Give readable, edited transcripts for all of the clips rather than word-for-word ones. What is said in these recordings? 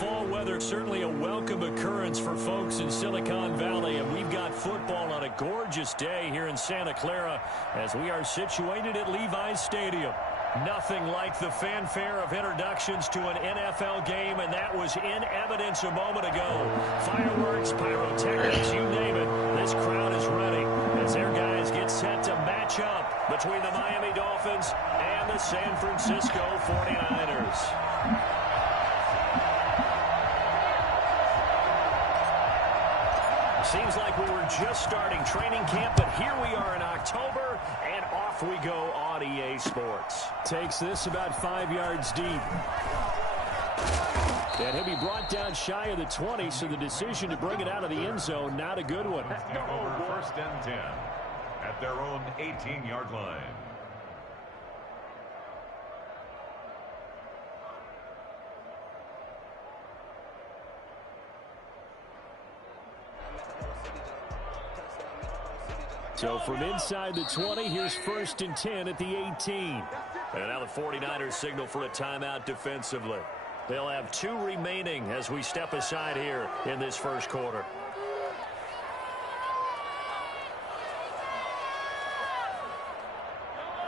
fall weather, certainly a welcome occurrence for folks in Silicon Valley, and we've got football on a gorgeous day here in Santa Clara as we are situated at Levi's Stadium. Nothing like the fanfare of introductions to an NFL game, and that was in evidence a moment ago. Fireworks, pyrotechnics, you name it. This crowd is ready as their guys get set to match up between the Miami Dolphins and the San Francisco 49ers. Seems like we were just starting training camp, but here we are in October, and off we go on EA Sports. Takes this about 5 yards deep. And he'll be brought down shy of the 20, so the decision to bring it out of the end zone, not a good one. First and 10 at their own 18-yard line. So from inside the 20, here's first and 10 at the 18. And now the 49ers signal for a timeout defensively. They'll have 2 remaining as we step aside here in this first quarter.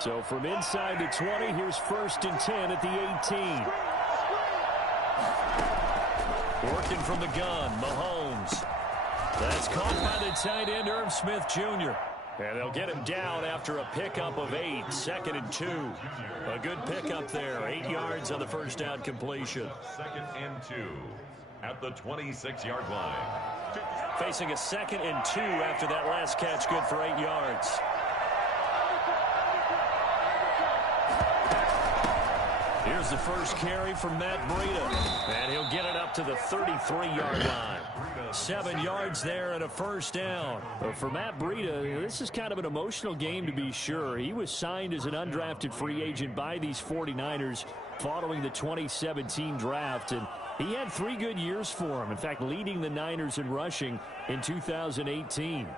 So from inside the 20, here's first and 10 at the 18. Working from the gun, Mahomes. That's caught by the tight end, Irv Smith Jr. And they'll get him down after a pickup of 8, 2nd and 2. A good pickup there, 8 yards on the first down completion. 2nd and 2 at the 26-yard line. Facing a 2nd and 2 after that last catch, good for 8 yards. Here's the first carry from Matt Breida, and he'll get it up to the 33-yard line. 7 yards there and a first down. But for Matt Breida, this is kind of an emotional game to be sure. He was signed as an undrafted free agent by these 49ers following the 2017 draft, and he had 3 good years for him. In fact, leading the Niners in rushing in 2018.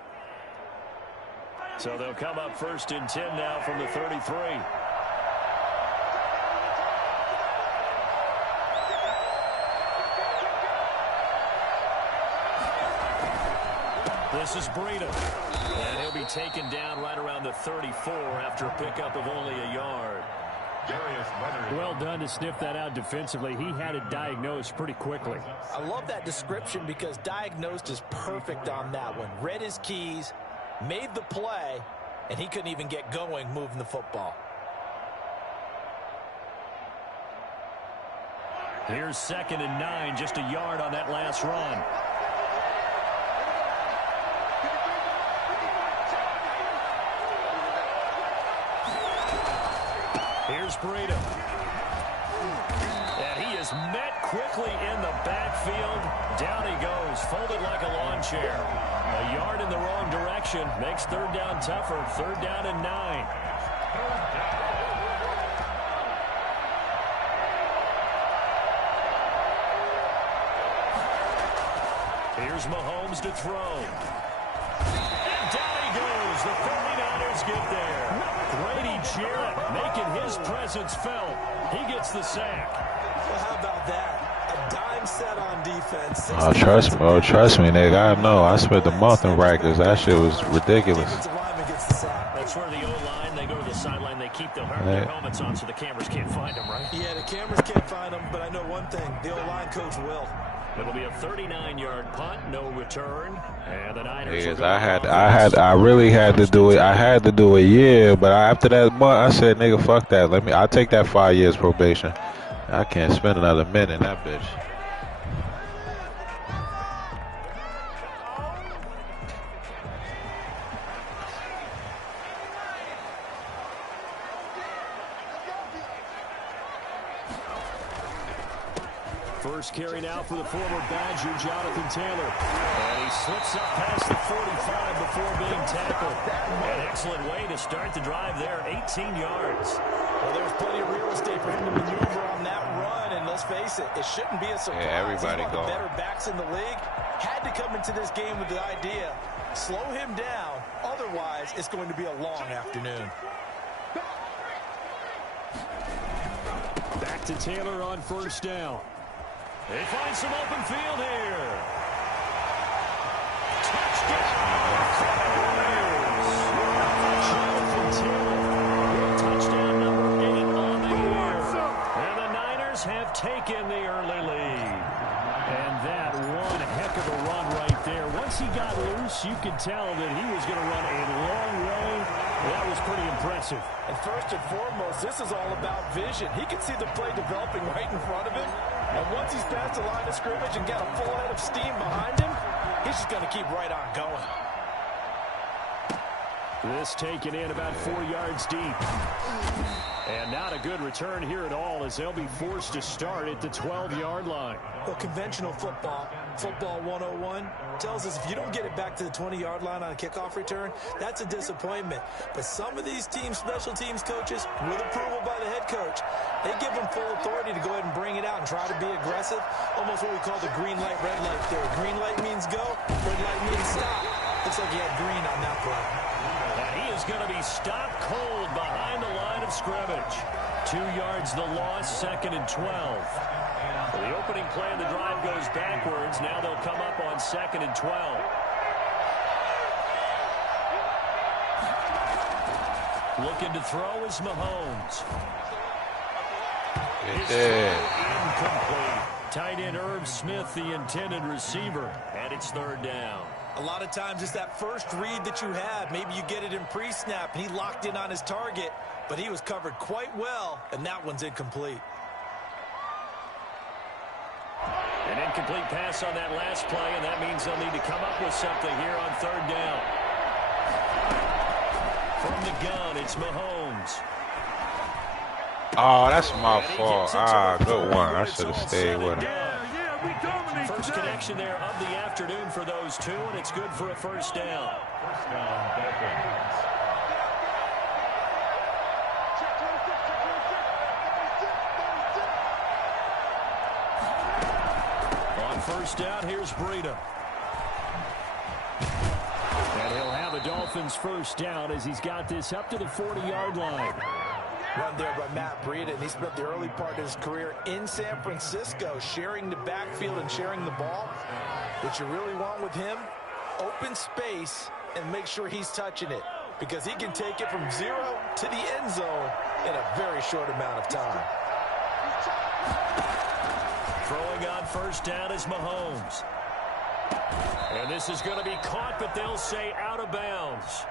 So they'll come up first and 10 now from the 33. This is Breida, and he'll be taken down right around the 34 after a pickup of only a yard. Well done to sniff that out defensively. He had it diagnosed pretty quickly. I love that description because diagnosed is perfect on that one. Read his keys, made the play, and he couldn't even get going moving the football. Here's 2nd and 9, just a yard on that last run. Here's Breida. And he is met quickly in the backfield. Down he goes, folded like a lawn chair. A yard in the wrong direction makes 3rd down tougher. 3rd down and 9. Here's Mahomes to throw. And down he goes. The 49ers get there. Grady Jarrett making his presence felt. He gets the sack. Well, how about that? A dime set on defense. Trust me, nigga. I know. I spent a month in Rikers. That shit was ridiculous. That's where the O-line, they go to the sideline, they keep their helmets on so the cameras can't find them, right? Yeah, the cameras can't find them, but I know one thing. The O-line coach will. It'll be a 39-yard punt, no return, and the Niners. Yes, I really had to do it. I had to do it, yeah. But after that month, I said, nigga, fuck that. I'll take that 5 years probation. I can't spend another minute in that bitch. First carry now for the former Badger, Jonathan Taylor. And he slips up past the 45 before being tackled. An excellent way to start the drive there, 18 yards. Well, there's plenty of real estate for him to maneuver on that run, and let's face it, it shouldn't be a surprise. Yeah, everybody He's one of the better backs in the league. Had to come into this game with the idea, slow him down, otherwise it's going to be a long afternoon. Back to Taylor on first down. They find some open field here. Touchdown number 8 on the year. And the Niners have taken the early lead. And that one heck of a run right there. Once he got loose, you could tell that he was going to run a long way. That was pretty impressive. And first and foremost, this is all about vision. He can see the play developing right in front of him. And once he's past the line of scrimmage and got a full head of steam behind him, he's just going to keep right on going. This taken in about 4 yards deep. And not a good return here at all as they'll be forced to start at the 12-yard line. Well, conventional football 101, tells us if you don't get it back to the 20-yard line on a kickoff return, that's a disappointment. But some of these teams, special teams coaches, with approval by the head coach, they give them full authority to go ahead and bring it out and try to be aggressive. Almost what we call the green light, red light theory. Green light means go, red light means stop. Looks like he had green on that play. He is going to be stopped cold behind the line of scrimmage. 2 yards the loss, 2nd and 12. The opening play of the drive goes backwards. Now they'll come up on 2nd and 12. Looking to throw is Mahomes. Incomplete. Tight end Irv Smith, the intended receiver, and it's 3rd down. A lot of times it's that first read that you have. Maybe you get it in pre-snap, and he locked in on his target, but he was covered quite well, and that one's incomplete. An incomplete pass on that last play, and that means they'll need to come up with something here on 3rd down. From the gun, it's Mahomes. Oh, that's my fault. Good one. I should have stayed with him. First connection there of the afternoon for those two, and it's good for a 1st down. First down, Dolphins. On 1st down, here's Breida. And he'll have a Dolphins 1st down as he's got this up to the 40-yard line. Run there by Matt Breida, and he spent the early part of his career in San Francisco, sharing the backfield and sharing the ball. What you really want with him, open space and make sure he's touching it, because he can take it from 0 to the end zone in a very short amount of time. Throwing on 1st down is Mahomes. And this is going to be caught, but they'll say out of bounds.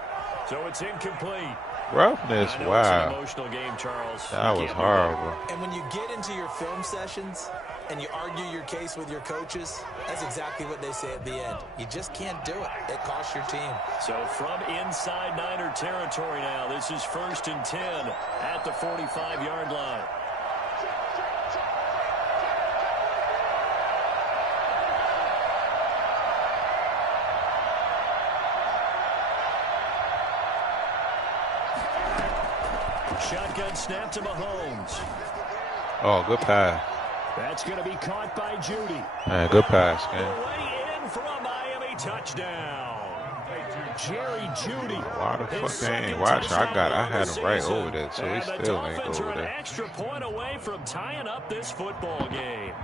So it's incomplete. Roughness, wow. It's an emotional game, Charles. That was horrible. And when you get into your film sessions and you argue your case with your coaches, that's exactly what they say at the end. You just can't do it. It costs your team. So from inside Niner territory now, this is 1st and 10 at the 45-yard line. Shotgun snap to Mahomes. Oh, good pass. That's going to be caught by Judy. Man, good pass, man. Away in for a Miami touchdown. Jerry Judy. Why the fuck they ain't watching? I had him right over there, so he still ain't Dolphins over are an there. extra point away from tying up this football game.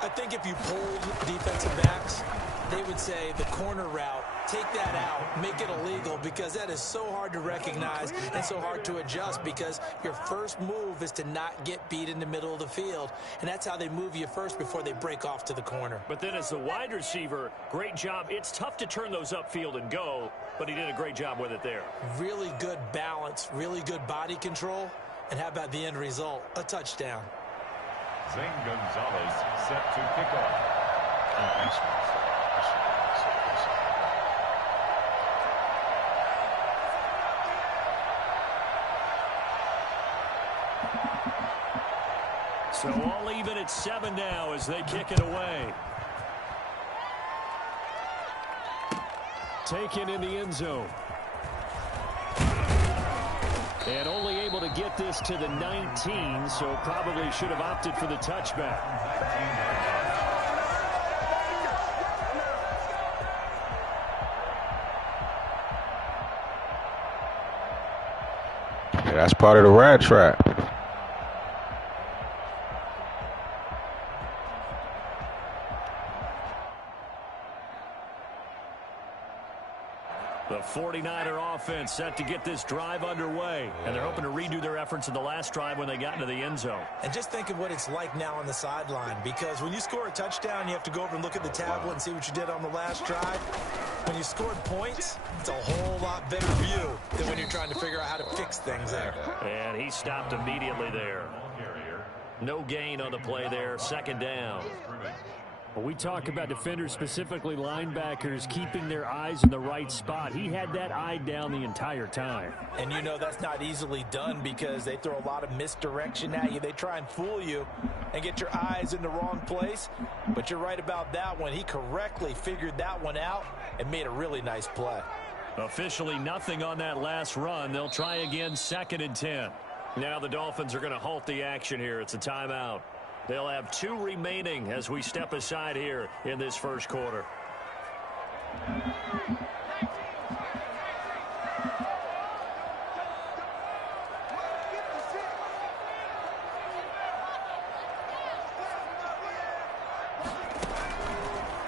I think if you polled defensive backs, they would say the corner route, take that out, make it illegal, because that is so hard to recognize and so hard to adjust, because your first move is to not get beat in the middle of the field, and that's how they move you first before they break off to the corner. But then as the wide receiver, great job. It's tough to turn those upfield and go, but he did a great job with it there. Really good balance, really good body control, and how about the end result? A touchdown. Zane Gonzalez set to kick off. So all even at 7 now as they kick it away. Taken in the end zone. And only able to get this to the 19, so probably should have opted for the touchback. Yeah, that's part of the rat trap. The 49er offense set to get this drive underway. And they're hoping to redo their efforts in the last drive when they got into the end zone. And just think of what it's like now on the sideline, because when you score a touchdown, you have to go over and look at the tablet and see what you did on the last drive. When you scored points, it's a whole lot better view than when you're trying to figure out how to fix things there. And he stopped immediately there. No gain on the play there. Second down. Well, we talk about defenders, specifically linebackers, keeping their eyes in the right spot. He had that eye down the entire time. And you know that's not easily done because they throw a lot of misdirection at you. They try and fool you and get your eyes in the wrong place. But you're right about that one. He correctly figured that one out and made a really nice play. Officially nothing on that last run. They'll try again, 2nd and 10. Now the Dolphins are going to halt the action here. It's a timeout. They'll have 2 remaining as we step aside here in this first quarter.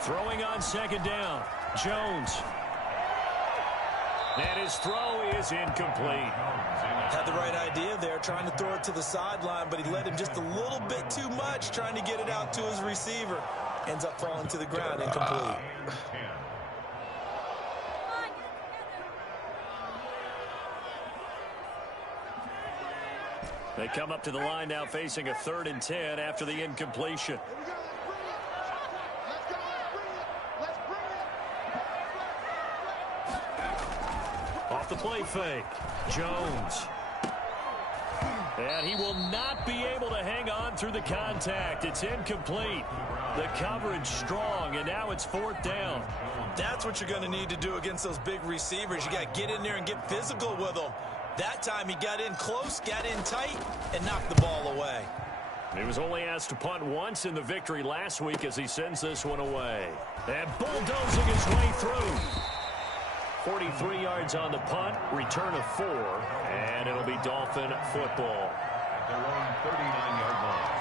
Throwing on 2nd down, Jones. And his throw is incomplete. Had the right idea there, trying to throw it to the sideline, but he led him just a little bit too much, trying to get it out to his receiver. Ends up falling to the ground, incomplete. They come up to the line now facing a 3rd and 10 after the incompletion. Off the play fake, Jones. And he will not be able to hang on through the contact. It's incomplete. The coverage strong, and now it's 4th down. That's what you're going to need to do against those big receivers. You got to get in there and get physical with them. That time he got in close, got in tight, and knocked the ball away. He was only asked to punt once in the victory last week as he sends this one away. And bulldozing his way through. 43 yards on the punt, return of 4, and it'll be Dolphin football. At their own 39-yard line.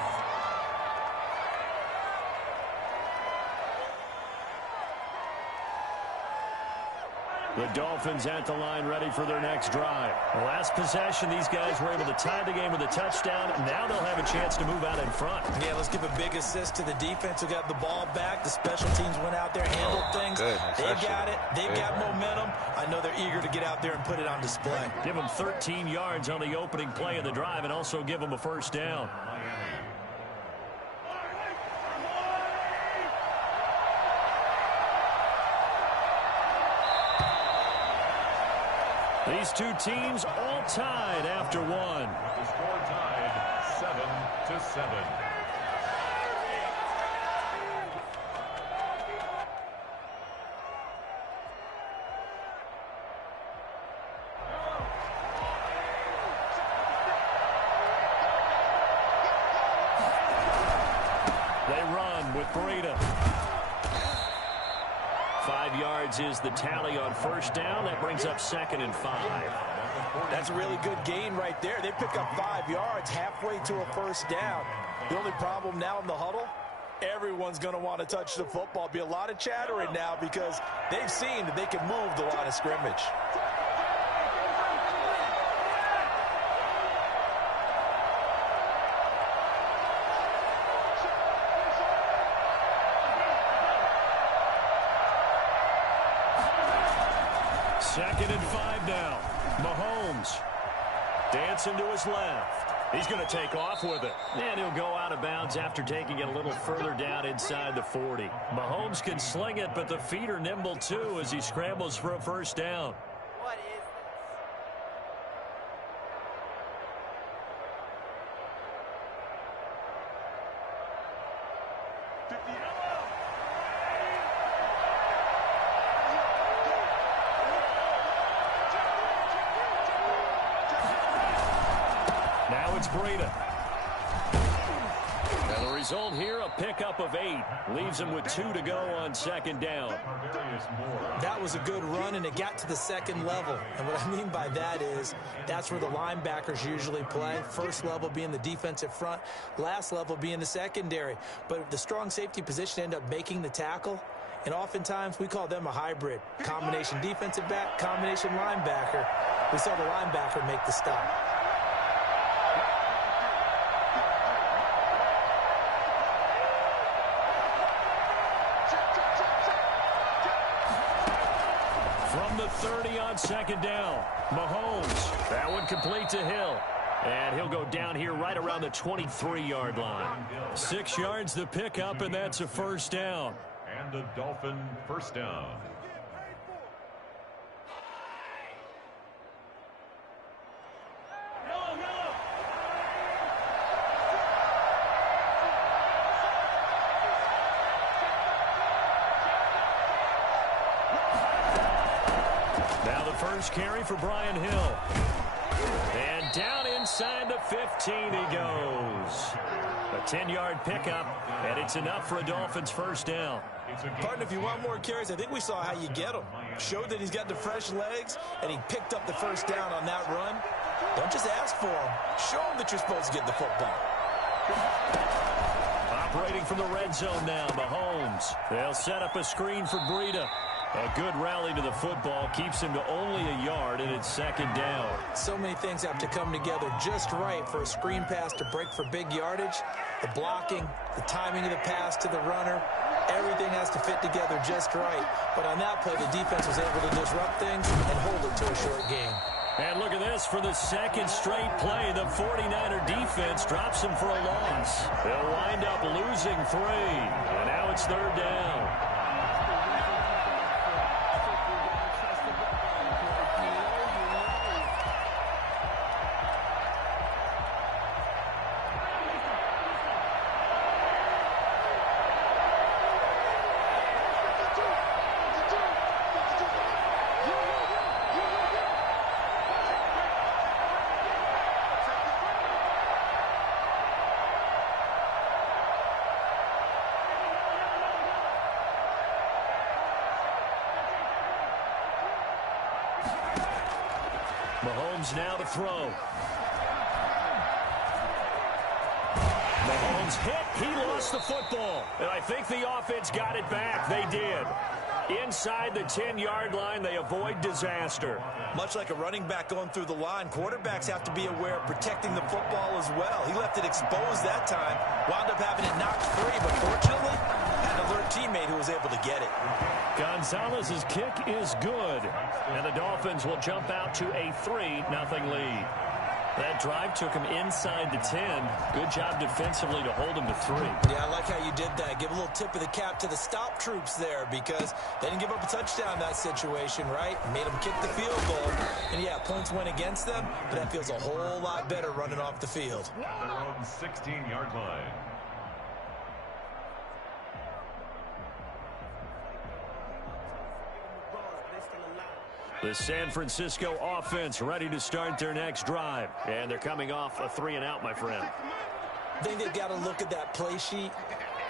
The Dolphins at the line ready for their next drive. The last possession, these guys were able to tie the game with a touchdown. Now they'll have a chance to move out in front. Yeah, let's give a big assist to the defense who got the ball back. The special teams went out there, handled things. They've got it. They've got momentum. I know they're eager to get out there and put it on display. Give them 13 yards on the opening play of the drive and also give them a first down. These two teams all tied after one. The score tied 7-7. They run with Breida. 5 yards is the tally on first down. That brings up 2nd and 5. That's a really good gain right there. They pick up 5 yards halfway to a first down. The only problem now in the huddle, everyone's going to want to touch the football. Be a lot of chattering now because they've seen that they can move the line of scrimmage. Second and 5 now. Mahomes dancing to his left. He's going to take off with it. And he'll go out of bounds after taking it a little further down inside the 40. Mahomes can sling it, but the feet are nimble too as he scrambles for a first down. What is this? Now it's Breida. And the result here, a pickup of 8. Leaves him with 2 to go on second down. That was a good run, and it got to the second level. And what I mean by that is that's where the linebackers usually play. First level being the defensive front, last level being the secondary. But if the strong safety position ended up making the tackle, And oftentimes we call them a hybrid. Combination defensive back, combination linebacker. We saw the linebacker make the stop. From the 30 on second down, Mahomes. That one complete to Hill. And he'll go down here right around the 23-yard line. 6 yards the pickup, and that's a first down. And a Dolphin first down. Now the first carry for Brian Hill. And down inside the 15 he goes. A 10-yard pickup, and it's enough for a Dolphins first down. Partner, if you want more carries, I think we saw how you get them. Showed that he's got the fresh legs, and he picked up the first down on that run. Don't just ask for him. Show him that you're supposed to get the football. Operating from the red zone now, Mahomes. They'll set up a screen for Breida. A good rally to the football keeps him to only a yard, and it's second down. So many things have to come together just right for a screen pass to break for big yardage. The blocking, the timing of the pass to the runner, everything has to fit together just right. But on that play, the defense was able to disrupt things and hold it to a short game. And look at this, for the second straight play, the 49er defense drops him for a loss. They'll wind up losing 3, and now it's third down. Mahomes now to throw. Mahomes hit. He lost the football. And I think the offense got it back. They did. Inside the 10-yard line, they avoid disaster. Much like a running back going through the line, quarterbacks have to be aware of protecting the football as well. He left it exposed that time, wound up having it knocked free, but fortunately, had an alert teammate who was able to get it. Gonzalez's kick is good, and the Dolphins will jump out to a 3-0 lead. That drive took him inside the 10. Good job defensively to hold him to 3. Yeah, I like how you did that. Give a little tip of the cap to the stop troops there because they didn't give up a touchdown in that situation, right? Made them kick the field goal. And, yeah, points went against them, but that feels a whole lot better running off the field. Their own 16-yard line. The San Francisco offense ready to start their next drive. And they're coming off a 3-and-out, my friend. I think they've got to look at that play sheet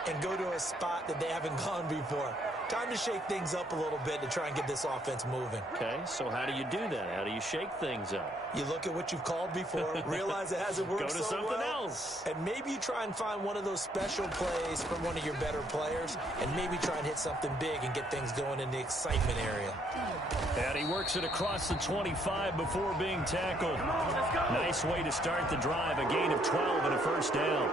and go to a spot that they haven't gone before. Time to shake things up a little bit to try and get this offense moving. Okay, so how do you do that? How do you shake things up? You look at what you've called before, realize it hasn't worked Go to so something well, else. and maybe you try and find one of those special plays from one of your better players, and maybe try and hit something big and get things going in the excitement area. And he works it across the 25 before being tackled. Nice way to start the drive. A gain of 12 and a first down.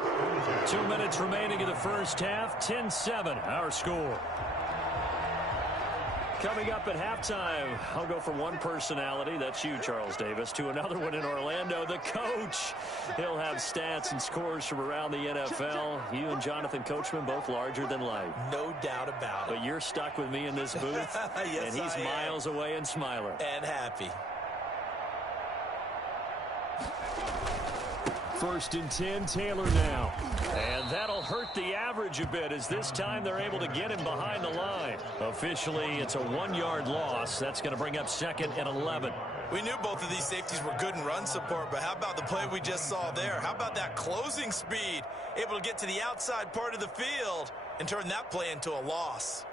2 minutes remaining in the first half. 10-7, our score. Coming up at halftime, I'll go from one personality, that's you, Charles Davis, to another one in Orlando, the coach. He'll have stats and scores from around the NFL. You and Jonathan Coachman, both larger than life. No doubt about it. But you're stuck with me in this booth, yes, and he's miles away and smiling. And happy. First and 10, Taylor now. And that'll hurt the average a bit as this time they're able to get him behind the line. Officially, it's a 1-yard loss. That's going to bring up 2nd and 11. We knew both of these safeties were good in run support, but how about the play we just saw there? How about that closing speed? Able to get to the outside part of the field and turn that play into a loss.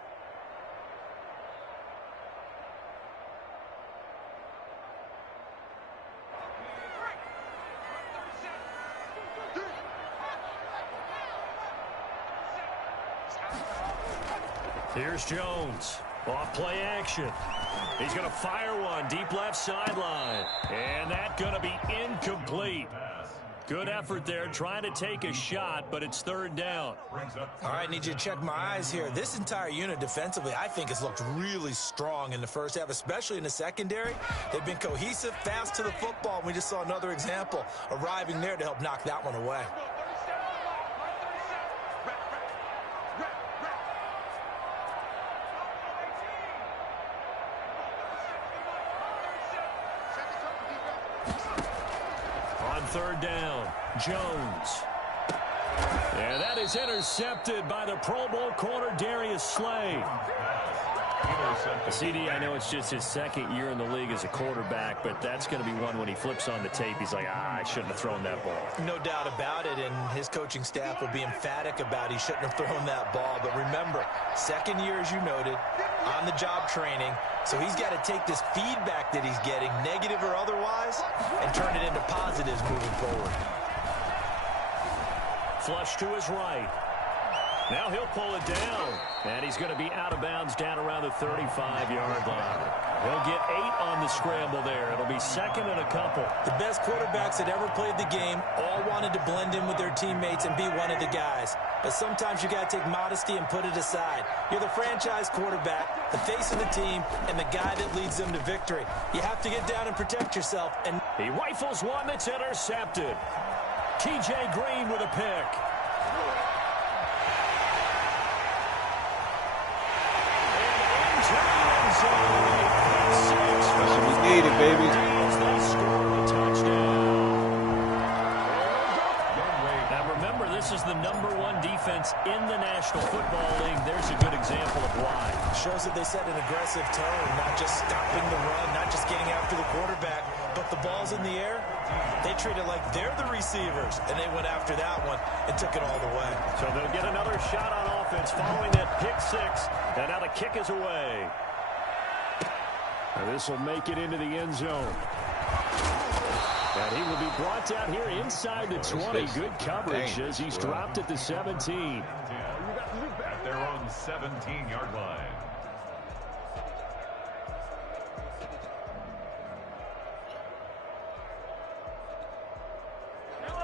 Here's Jones. Off play action. He's going to fire one deep left sideline. And that's going to be incomplete. Good effort there, trying to take a shot, but it's third down. All right, need you to check my eyes here. This entire unit defensively, I think, has looked really strong in the first half, especially in the secondary. They've been cohesive, fast to the football. We just saw another example arriving there to help knock that one away. Third down, Jones. And that is intercepted by the Pro Bowl corner, Darius Slay. CD, I know it's just his second year in the league as a quarterback, but that's going to be one when he flips on the tape. He's like, I shouldn't have thrown that ball. No doubt about it, and his coaching staff will be emphatic about he shouldn't have thrown that ball. But remember, second year, as you noted, on-the-job training, so he's got to take this feedback that he's getting, negative or otherwise, and turn it into positives moving forward. Flush to his right. Now he'll pull it down, and he's going to be out of bounds down around the 35-yard line. He'll get 8 on the scramble there. It'll be second and a couple. The best quarterbacks that ever played the game all wanted to blend in with their teammates and be one of the guys. But sometimes you got to take modesty and put it aside. You're the franchise quarterback, the face of the team, and the guy that leads them to victory. You have to get down and protect yourself. And he rifles one that's intercepted. T.J. Green with a pick. That's what we needed, baby. Now remember, this is the #1 defense in the National Football League. There's a good example of why. Shows that they set an aggressive tone, not just stopping the run, not just getting after the quarterback, but the ball's in the air. They treat it like they're the receivers, and they went after that one and took it all the way. So they'll get another shot on offense following that pick six, and now the kick is away. This will make it into the end zone. And he will be brought down here inside the 20. Good coverage as he's dropped at the 17. At their own 17-yard line.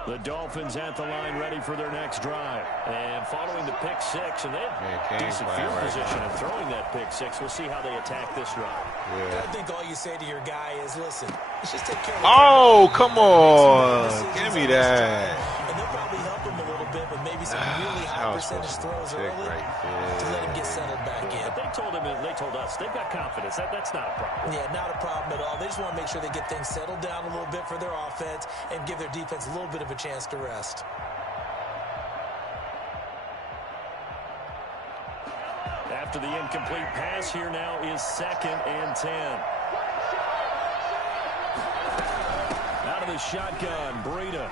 The Dolphins at the line ready for their next drive. And following the pick six, and they have decent field position and throwing that pick six. We'll see how they attack this drive. Yeah. I think all you say to your guy is, listen, let's just take care of Oh, come on. Give me that. And they'll probably help him a little bit, but maybe some really high percentage throws early to let him get settled back in. But they told us, they've got confidence. That's not a problem. Yeah, not a problem at all. They just want to make sure they get things settled down a little bit for their offense and give their defense a little bit of a chance to rest. After the incomplete pass, here now is 2nd and 10. Out of the shotgun, Breida.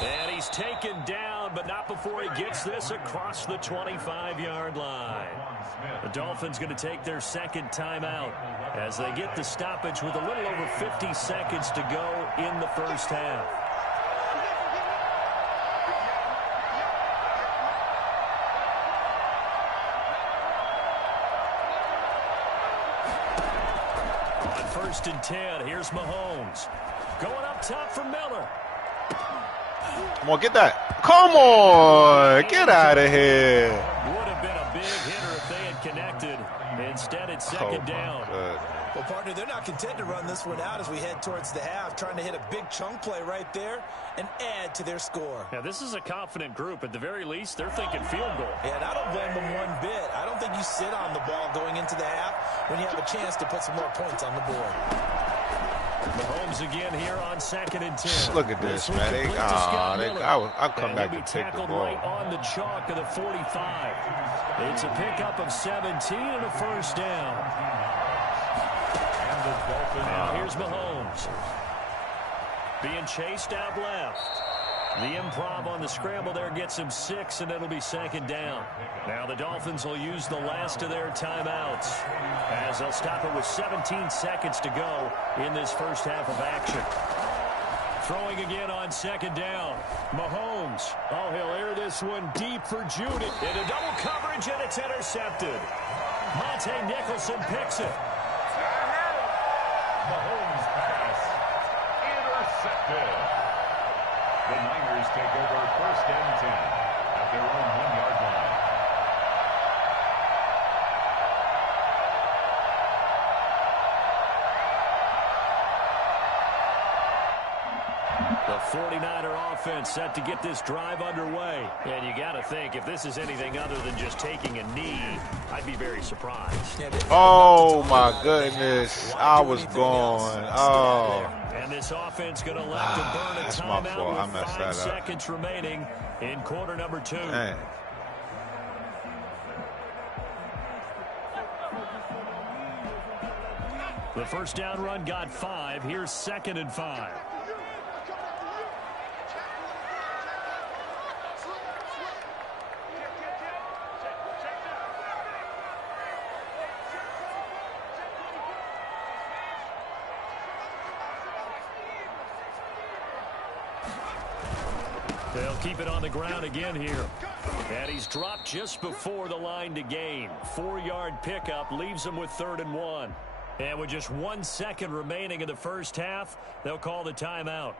And he's taken down, but not before he gets this across the 25-yard line. The Dolphins going to take their second timeout as they get the stoppage with a little over 50 seconds to go in the first half. On 1st and 10, here's Mahomes. Going up top for Miller. Come on, get that. Come on. Get out of here. Would have been a big hitter if they had connected. Instead, it's second down. Well, partner, they're not content to run this one out as we head towards the half, trying to hit a big chunk play right there and add to their score. Now, this is a confident group. At the very least, they're thinking field goal. Yeah, and I don't blame them one bit. I don't think you sit on the ball going into the half when you have a chance to put some more points on the board. Mahomes again here on 2nd and 10. Look at this, man. I'll come back to take the ball. Right on the chalk of the 45. It's a pickup of 17 and a first down. Now here's Mahomes. Being chased out left. The improv on the scramble there gets him 6, and it'll be second down. Now the Dolphins will use the last of their timeouts as they'll stop it with 17 seconds to go in this first half of action. Throwing again on second down. Mahomes. Oh, he'll air this one deep for Judy. Into double coverage. charge, and it's intercepted. Monte Nicholson picks it. Mahomes' pass intercepted. The Niners take over 1st and 10 at their own 1-yard line. The 49er offense set to get this drive underway. And you got to think, if this is anything other than just taking a knee, I'd be very surprised. Oh, my goodness. I was gone. Oh. And this offense going to elect to burn a timeout with 5 seconds remaining in quarter number 2. Man. The first down run got 5. Here's 2nd and 5. They'll keep it on the ground again here. And he's dropped just before the line to gain. 4-yard pickup leaves him with 3rd and 1. And with just 1 second remaining in the first half, they'll call the timeout.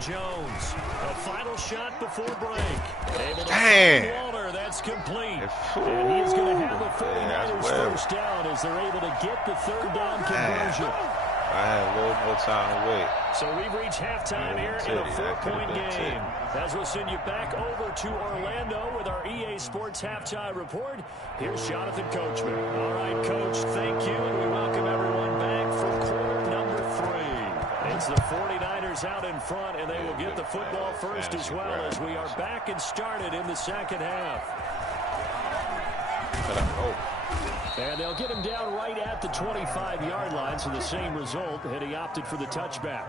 Jones, a final shot before break. Able to find Waller, that's complete. And he's going to have the 49ers first down as they're able to get the 3rd down conversion. I had a little more time to wait. So we've reached halftime here in a 4-point game. As we'll send you back over to Orlando with our EA Sports Halftime Report, here's Jonathan Coachman. All right, Coach, thank you, and we welcome everyone back for quarter number 3. It's the 49ers out in front, and they will get the football first as well as we are back and started in the second half. And they'll get him down right at the 25-yard line, so the same result, and he opted for the touchback.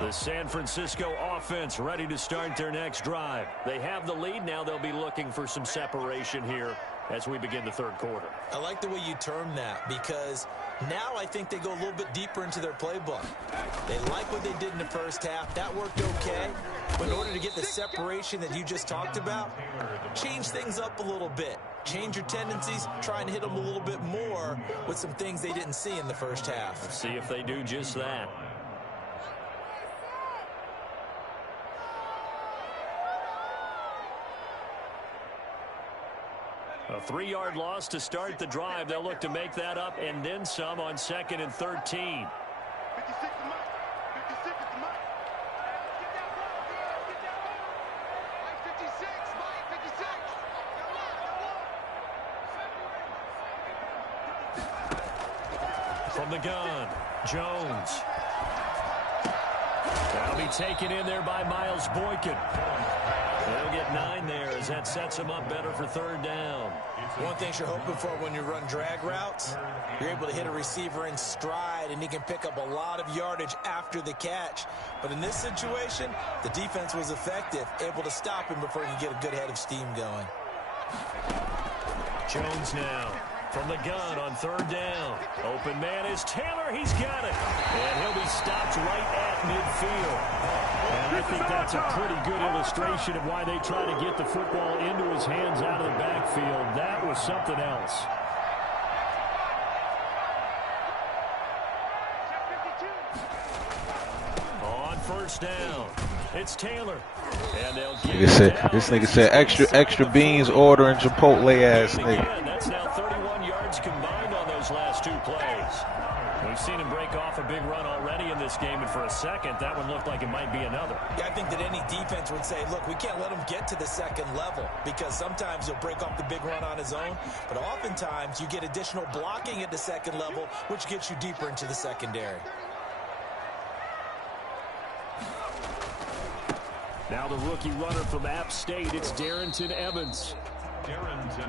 The San Francisco offense ready to start their next drive. They have the lead. Now they'll be looking for some separation here as we begin the 3rd quarter. I like the way you term that because now I think they go a little bit deeper into their playbook. They like what they did in the first half. That worked okay. But in order to get the separation that you just talked about, change things up a little bit. Change your tendencies, try and hit them a little bit more with some things they didn't see in the first half. Let's see if they do just that. A 3-yard loss to start the drive. They'll look to make that up and then some on 2nd and 13. From the gun, Jones. That'll be taken in there by Miles Boykin. They'll get 9 there as that sets them up better for 3rd down. One thing you're hoping for when you run drag routes, you're able to hit a receiver in stride and he can pick up a lot of yardage after the catch. But in this situation, the defense was effective, able to stop him before he could get a good head of steam going. Jones now from the gun on 3rd down. Open man is Taylor. He's got it. And he'll be stopped right at midfield. And I think that's a pretty good illustration of why they try to get the football into his hands out of the backfield. That was something else. On 1st down, it's Taylor. And they'll get this nigga said extra beans ordering Chipotle ass nigga. That's now 31 yards combined on those last 2 plays. We've seen him break off a big run already in this this game, and for a second, that one looked like it might be another. Yeah, I think that any defense would say, look, we can't let him get to the second level, because sometimes he'll break off the big run on his own, but oftentimes you get additional blocking at the second level, which gets you deeper into the secondary. Now the rookie runner from App State, it's Darrington Evans.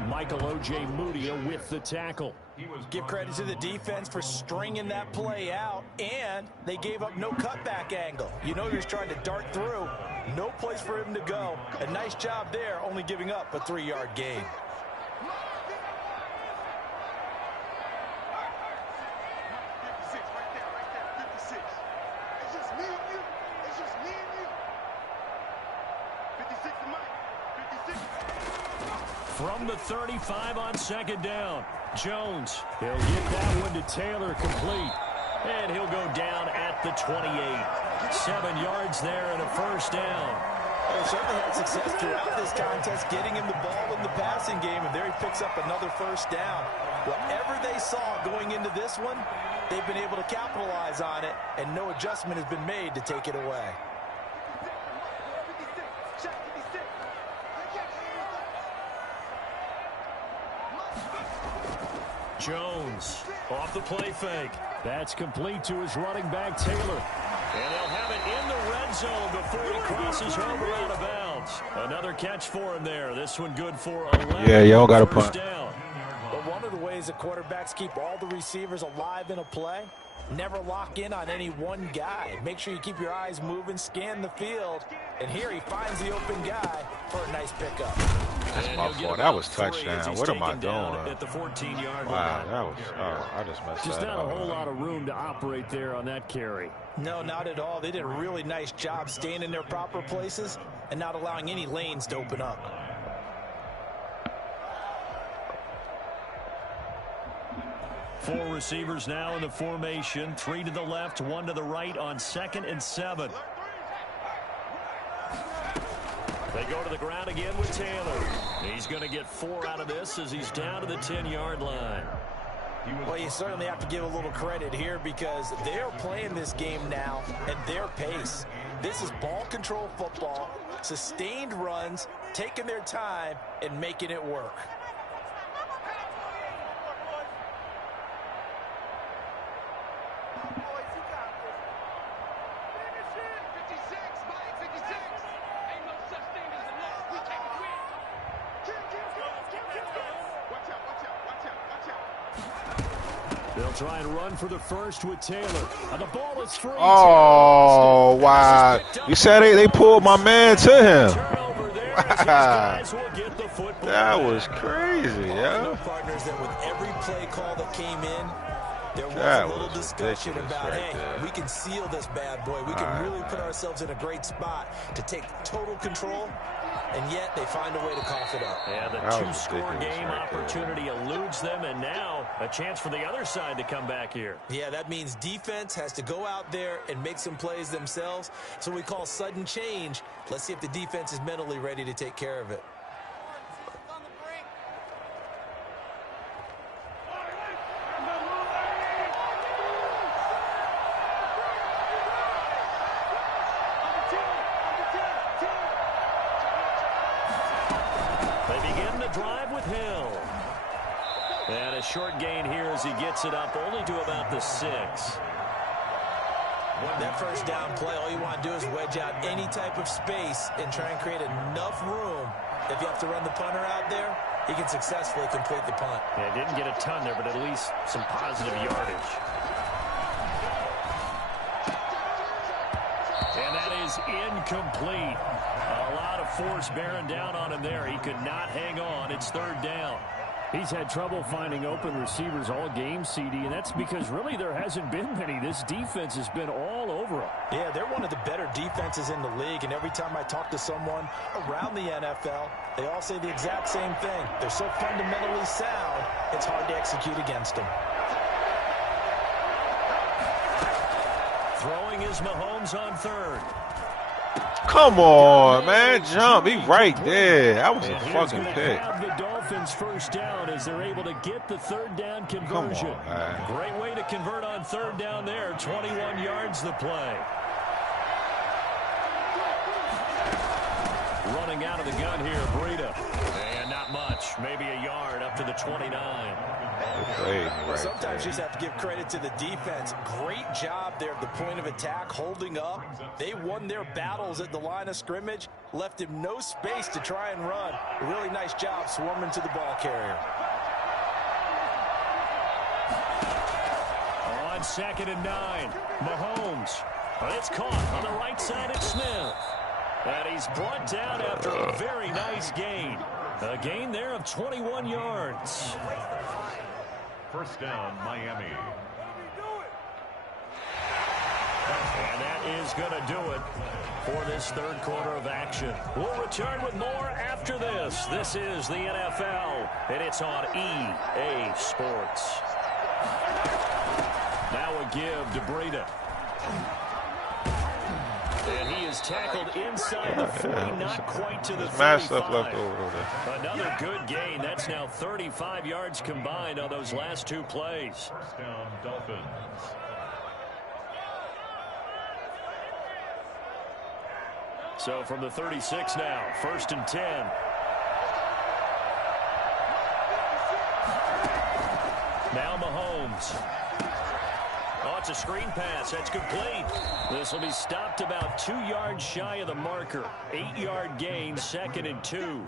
Michael O.J. Mudia with the tackle. Give credit to the defense for stringing that play out, and they gave up no cutback angle. You know, you're trying to dart through. No place for him to go. A nice job there, only giving up a 3-yard gain. From the 35 on second down, Jones. He'll get that one to Taylor, complete. And he'll go down at the 28. 7 yards there and a first down. They certainly had success throughout this contest, getting him the ball in the passing game, and there he picks up another first down. Whatever they saw going into this one, they've been able to capitalize on it, and no adjustment has been made to take it away. Jones off the play fake. That's complete to his running back, Taylor. And they'll have it in the red zone before he crosses over out of bounds. Another catch for him there. This one good for 11. Yeah, y'all got a punt. But one of the ways that quarterbacks keep all the receivers alive in a play, never lock in on any one guy. Make sure you keep your eyes moving, scan the field. And here he finds the open guy for a nice pickup. That's my fault. That was touchdown. What am I doing? At the 14-yard wow, line. that was. Oh, I just messed Just that not up. a whole lot of room to operate there on that carry. No, not at all. They did a really nice job staying in their proper places and not allowing any lanes to open up. Four receivers now in the formation. 3 to the left, 1 to the right on 2nd and 7. They go to the ground again with Taylor. He's going to get 4 out of this as he's down to the 10-yard line. Well, you certainly have to give a little credit here because they're playing this game now at their pace. This is ball control football, sustained runs, taking their time and making it work. They'll try and run for the first with Taylor. And the ball is free. Oh, wow. You said they pulled my man to him. Wow. That was crazy, yeah. Partners that with every play call that came in, there was a little discussion about, hey, we can seal this bad boy. We can really put ourselves in a great spot to take total control, and yet they find a way to cough it up. Yeah, the two-score game opportunity eludes them, and now a chance for the other side to come back here. Yeah, that means defense has to go out there and make some plays themselves. So we call sudden change. Let's see if the defense is mentally ready to take care of it. And a short gain here as he gets it up only to about the 6. That first down play, all you want to do is wedge out any type of space and try and create enough room. If you have to run the punter out there, he can successfully complete the punt. Yeah, didn't get a ton there, but at least some positive yardage. And that is incomplete. A lot of force bearing down on him there. He could not hang on. It's 3rd down. He's had trouble finding open receivers all game, CD, and that's because really there hasn't been many. This defense has been all over him. Yeah, they're one of the better defenses in the league, and every time I talk to someone around the NFL, they all say the exact same thing. They're so fundamentally sound, it's hard to execute against them. Throwing is Mahomes on 3rd. Come on, man. Jump. He right there. That was a fucking pick. Have the Dolphins first down as they're able to get the third down conversion. Come on, man. Great way to convert on third down there. 21 yards the play. Running out of the gun here, Breida. And not much. Maybe a yard up to the 29. Well, sometimes you just have to give credit to the defense. Great job there at the point of attack, holding up. They won their battles at the line of scrimmage, left him no space to try and run. A really nice job swarming to the ball carrier. On 2nd and 9, Mahomes. But it's caught on the right side of Smith. And he's brought down after a very nice gain. A gain there of 21 yards. First down, Miami. And that is going to do it for this third quarter of action. We'll return with more after this. This is the NFL, and it's on EA Sports. Now a give to Breida. And he is tackled inside the 40, not quite to the 35. Another good gain. That's now 35 yards combined on those last two plays. First down, Dolphins. So from the 36 now, 1st and 10. Now Mahomes. Oh, it's a screen pass. That's complete. This will be stopped about 2 yards shy of the marker. 8-yard gain, 2nd and 2.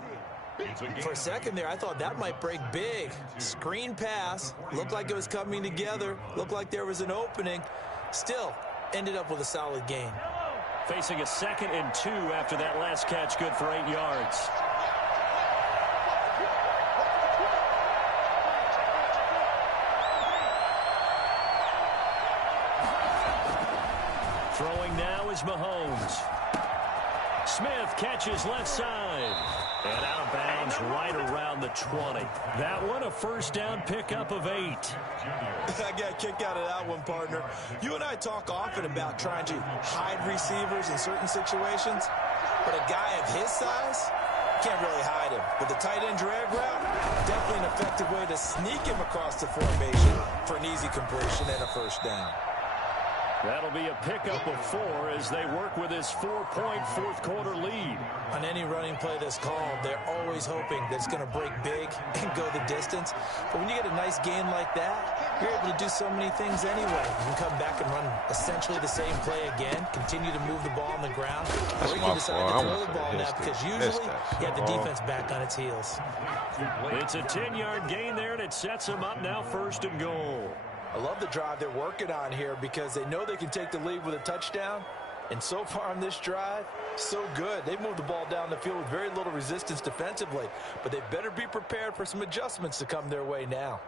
For a second there, I thought that might break big. Screen pass. Looked like it was coming together. Looked like there was an opening. Still, ended up with a solid gain. Facing a 2nd and 2 after that last catch, good for 8 yards. Throwing now is Mahomes. Smith catches left side. And out of bounds right around the 20. That one a first down pickup of 8. I got a kick out of that one, partner. You and I talk often about trying to hide receivers in certain situations. But a guy of his size can't really hide him. But the tight end drag route, definitely an effective way to sneak him across the formation for an easy completion and a first down. That'll be a pickup of 4 as they work with this 4-point fourth quarter lead. On any running play that's called, they're always hoping that it's going to break big and go the distance. But when you get a nice gain like that, you're able to do so many things anyway. You can come back and run essentially the same play again, continue to move the ball on the ground, or you can decide to throw the ball now because usually you have the defense back on its heels. It's a 10-yard gain there, and it sets them up now 1st and goal. I love the drive they're working on here because they know they can take the lead with a touchdown. And so far on this drive, so good. They've moved the ball down the field with very little resistance defensively. But they better be prepared for some adjustments to come their way now.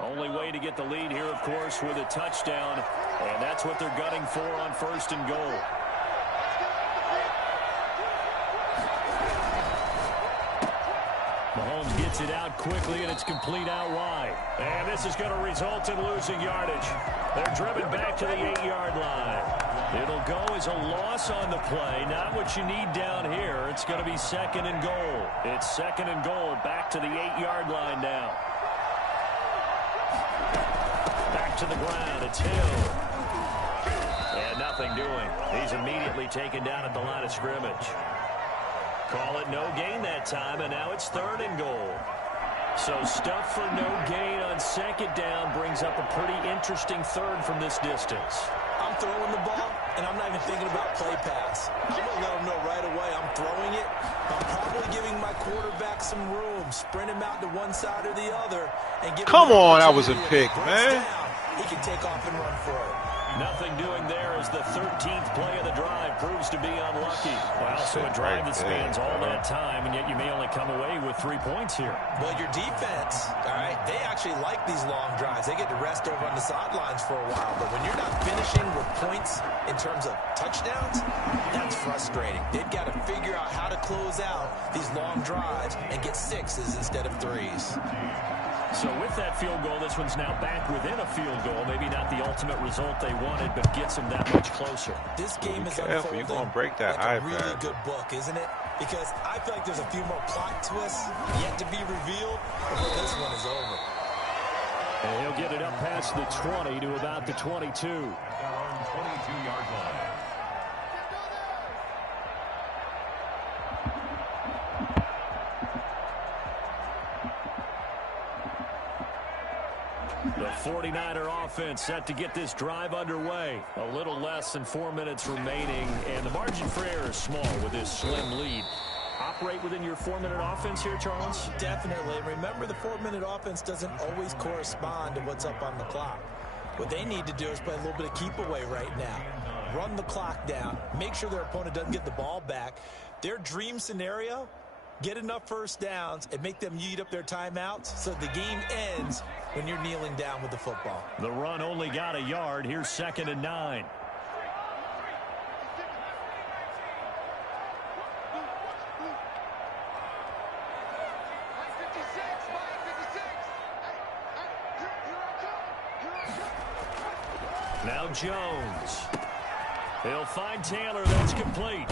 Only way to get the lead here, of course, with a touchdown. And that's what they're gunning for on 1st and goal. Mahomes gets it out quickly, and it's complete out wide. And this is going to result in losing yardage. They're driven back to the 8-yard line. It'll go as a loss on the play. Not what you need down here. It's going to be 2nd and goal. It's 2nd and goal back to the 8-yard line now. Back to the ground. It's Hill. And nothing doing. He's immediately taken down at the line of scrimmage. Call it no gain that time, and now it's 3rd and goal. So stuff for no gain on 2nd down brings up a pretty interesting 3rd from this distance. I'm throwing the ball, and I'm not even thinking about play pass. I'm going to let them know right away I'm throwing it. I'm probably giving my quarterback some room, sprint him out to one side or the other. And give Come on, that was a pick, man. He can take off and run for it. Nothing doing there as the 13th play of the drive proves to be unlucky. Well, so a drive that spans all that time, and yet you may only come away with 3 points here. Well, your defense, all right, they actually like these long drives. They get to rest over on the sidelines for a while. But when you're not finishing with points in terms of touchdowns, that's frustrating. They've got to figure out how to close out these long drives and get 6s instead of 3s. So with that field goal, this one's now back within a field goal. Maybe not the ultimate result they wanted, but gets them that much closer. This game is careful, you're gonna break that like a iPad. really good book, isn't it? Because I feel like there's a few more plot twists yet to be revealed. This one is over. And he'll get it up past the 20 to about the 22. 22-yard line. The 49er offense set to get this drive underway. A little less than 4 minutes remaining, and the margin for error is small with this slim lead. Operate within your 4-minute offense here, Charles? Definitely. Remember, the 4-minute offense doesn't always correspond to what's up on the clock. What they need to do is play a little bit of keep away right now. Run the clock down. Make sure their opponent doesn't get the ball back. Their dream scenario, get enough first downs and make them eat up their timeouts so the game ends when you're kneeling down with the football. The run only got a yard. Here's 2nd and 9. Now Jones. He'll find Taylor. That's complete.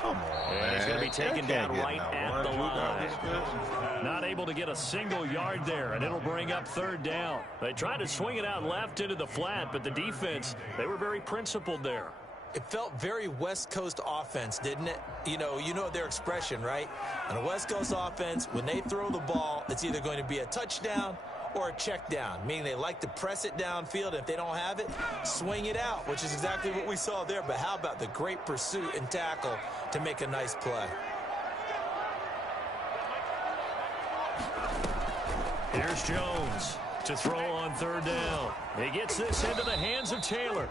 Come on, And he's going to be taken down right at at the line. Not able to get a single yard there, and it'll bring up 3rd down. They tried to swing it out left into the flat, but the defense, they were very principled there. It felt very West Coast offense, didn't it? You know their expression, right? On a West Coast offense, when they throw the ball, it's either going to be a touchdown or a check down, meaning they like to press it downfield. If they don't have it, swing it out, which is exactly what we saw there. But how about the great pursuit and tackle to make a nice play? Here's Jones to throw on 3rd down. He gets this into the hands of Taylor.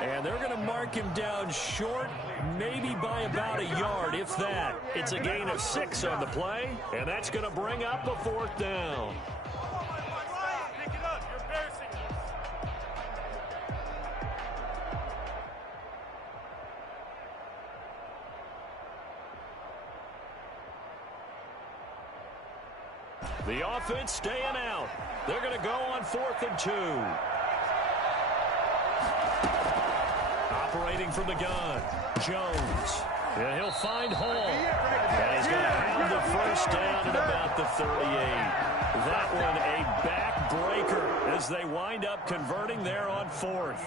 And they're going to mark him down short, maybe by about a yard, if that. It's a gain of 6 on the play, and that's going to bring up a 4th down. The offense staying out. They're going to go on 4th and 2. Operating from the gun, Jones. Yeah, he'll find Hall. And he's going to have the 1st down at about the 38. That one a backbreaker as they wind up converting there on 4th.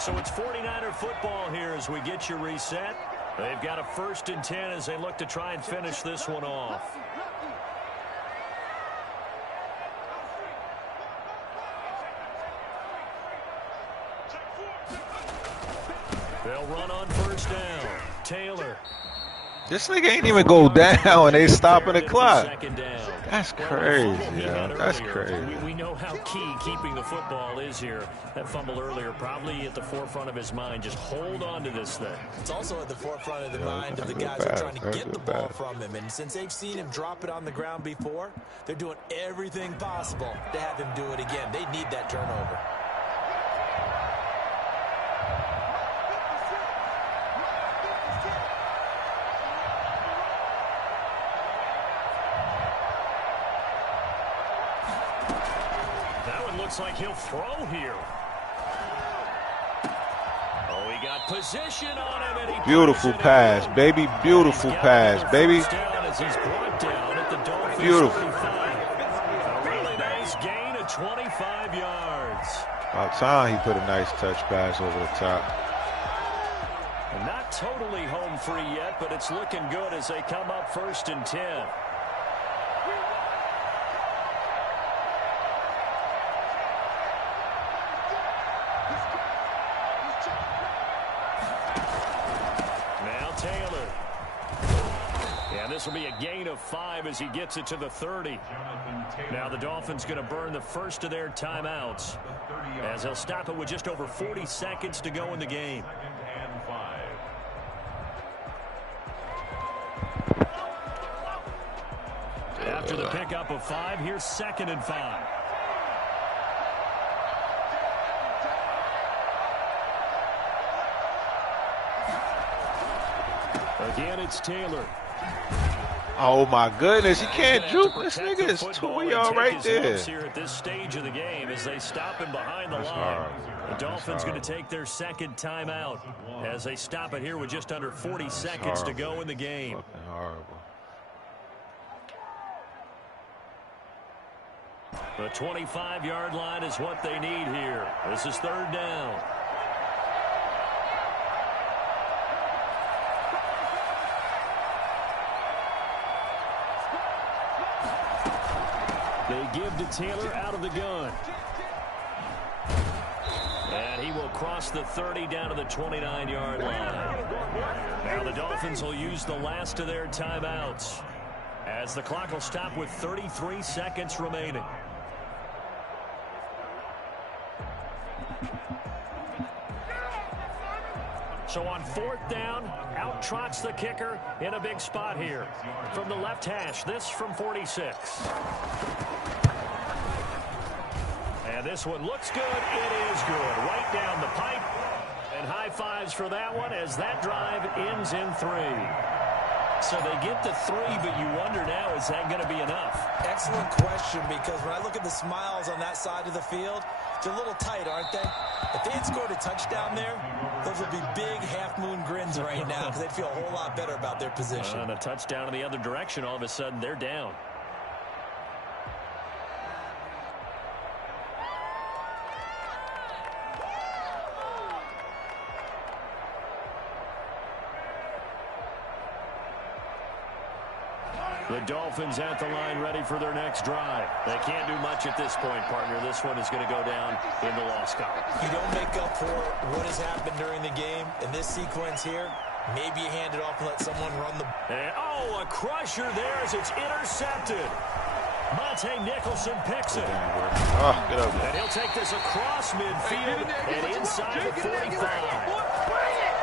So it's 49er football here as we get you reset. They've got a 1st and 10 as they look to try and finish this one off. They'll run on 1st down. Taylor. This nigga ain't even go down and they stopping the clock. 2nd down. That's crazy, yeah. That's crazy. We know how key keeping the football is here. That fumble earlier probably at the forefront of his mind. Just hold on to this thing. It's also at the forefront of the mind of the guys who are trying to get the ball from him. And since they've seen him drop it on the ground before, they're doing everything possible to have him do it again. They need that turnover. Looks like he'll throw here. Oh, he got position on him. And he beautiful pass, baby. Beautiful pass, baby. As he's brought down at the Dolphins Beautiful. 35. A really nice gain of 25 yards. About time he put a nice touch pass over the top. And not totally home free yet, but it's looking good as they come up 1st and 10. This will be a gain of 5 as he gets it to the 30. Now the Dolphins going to burn the first of their timeouts as they'll stop it with just over 40 seconds to go in the game. After the pickup of 5, here's 2nd and 5. Again, it's Taylor. Oh my goodness, you can't juke. This nigga is 2 yards right there. Here at this stage of the game as they stop him behind the line. The Dolphins going to take their second timeout as they stop it here with just under 40 seconds to go in the game. Fucking horrible. The 25-yard line is what they need here. This is third down. They give to Taylor out of the gun. And he will cross the 30 down to the 29-yard line. Now the Dolphins will use the last of their timeouts as the clock will stop with 33 seconds remaining. So on fourth down, out trots the kicker in a big spot here. From the left hash, this from 46. And this one looks good. It is good. Right down the pipe. And high fives for that one as that drive ends in 3. So they get the 3, but you wonder now, is that going to be enough? Excellent question, because when I look at the smiles on that side of the field, they're a little tight, aren't they? If they had scored a touchdown there, those would be big half-moon grins right now because they'd feel a whole lot better about their position. And a touchdown in the other direction, all of a sudden they're down. The Dolphins at the line ready for their next drive. They can't do much at this point, partner. This one is going to go down in the loss column. You don't make up for what has happened during the game. In this sequence here, maybe you hand it off and let someone run the... And, a crusher there as it's intercepted. Monte Nicholson picks it. Oh, get up there. And he'll take this across midfield and inside the 45.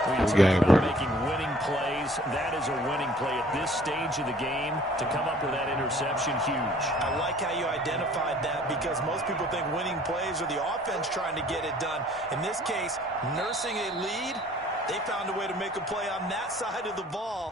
We talk about making winning plays. That is a winning play at this stage of the game. To come up with that interception, huge. I like how you identified that because most people think winning plays are the offense trying to get it done. In this case, nursing a lead, they found a way to make a play on that side of the ball.